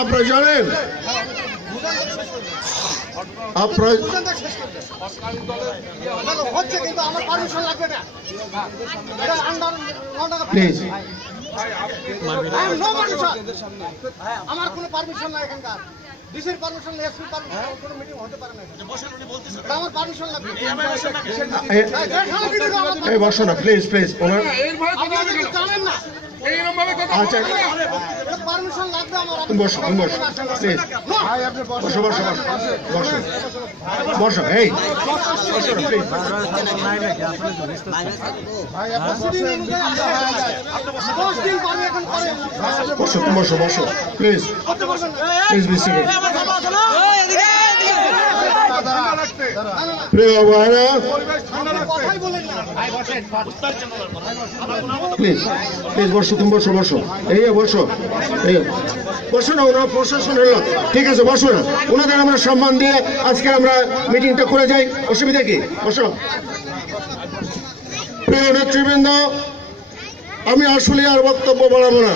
আপনারা জানেন প্লিজ আমার কোনো পারমিশন নাই এখানকার ডিসির পারমিশন নেই এসপি পারমিশন কোনো মিটিং হতে পারে না আমার পারমিশন লাগবে এই বসো না প্লিজ প্লিজ ওনার জানেন না আচ্ছা পারমিশন লাগবে আমার তুমি বসো প্লিজ বসো বসো বসো বসো এই বসো না প্লিজ বসো তুমি বসো বসো প্লিজ প্লিজ বি সিটেড প্রিয় ভাইরা প্লিজ প্লিজ বসো তুমি বসো বসো এই বসো এই বসো না ওনার প্রশাসন এলো ঠিক আছে বসো না ওনাদের আমরা সম্মান দিয়ে আজকে আমরা মিটিংটা করে যাই অসুবিধা কি বসো প্রিয় নেতৃবৃন্দ আমি আসলে আর বক্তব্য বাড়াবো না